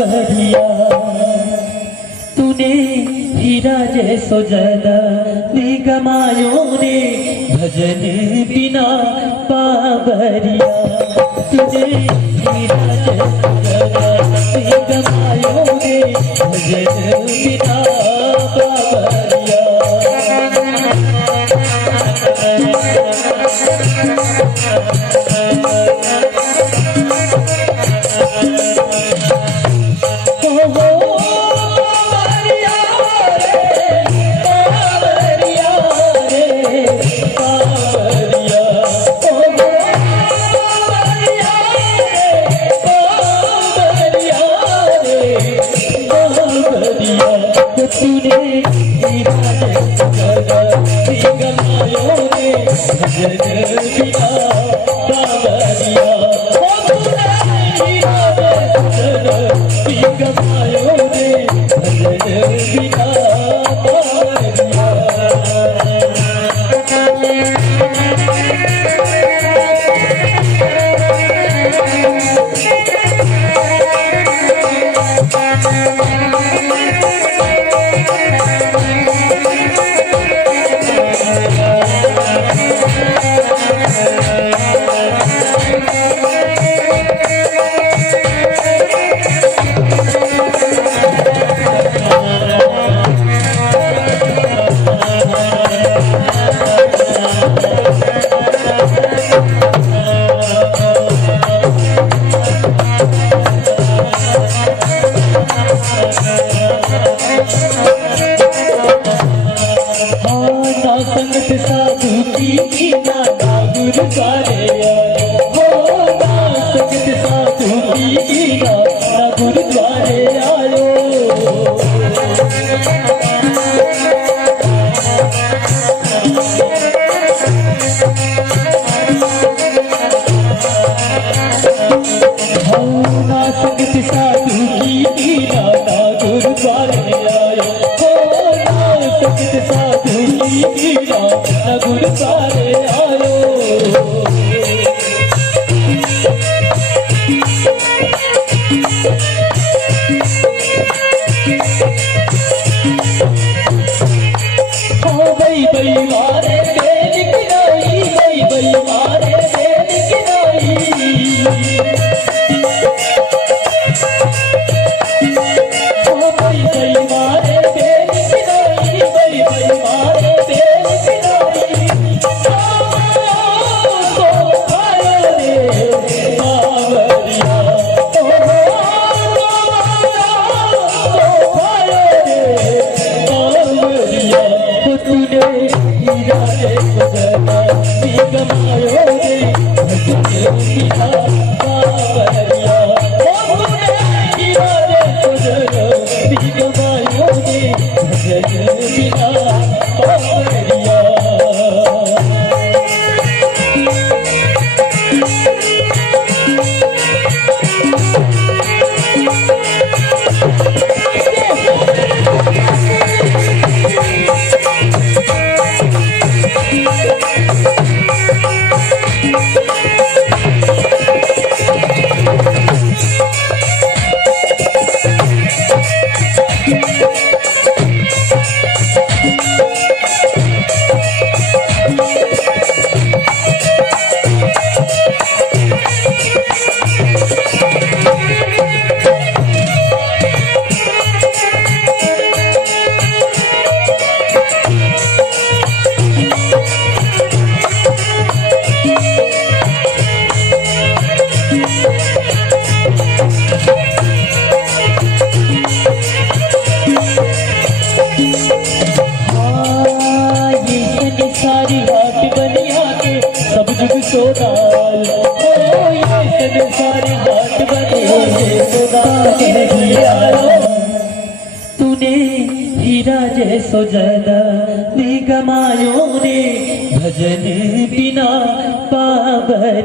बाबरिया तूने हीरा जैसो ज्यादा निगमायो रे भजन बिना बाबरिया तूने हीरा जैसो ज्यादा निगमायो रे भजन बिना बाबरिया तूने हीरा जैसो ज्यादा निगमायो रे भजन बिना बाबरिया तूने हीरा जैसो ज्यादा निगमायो रे भजन बिना बाबरिया संगत साधु की ना गुरुद्वारे हो ना संगत साधु की ना गुरुद्वारे आयो हो ना संगत साधु की ना गुरुद्वारे आयो हो ना संगत साधु न गुरुद्वारे आयो बई बई मारे बेल किनाई बई बई मारे बेल किनाई बई बई मारे बेल किनाई बई बई मारे बेल किनाई आयो रे बाबरिया तूने हीरा जैसो ज्यादा निगमायो रे भजन बिना बाबरिया तूने हीरा जैसो ज्यादा निगमायो रे भजन बिना बाबरिया सारी बात बनिया के सब जुग सोनाल ये सारी बात बनिया तूने हीरा जैसो ज्यादा निगमायो रे भजन बिना बाबरिया।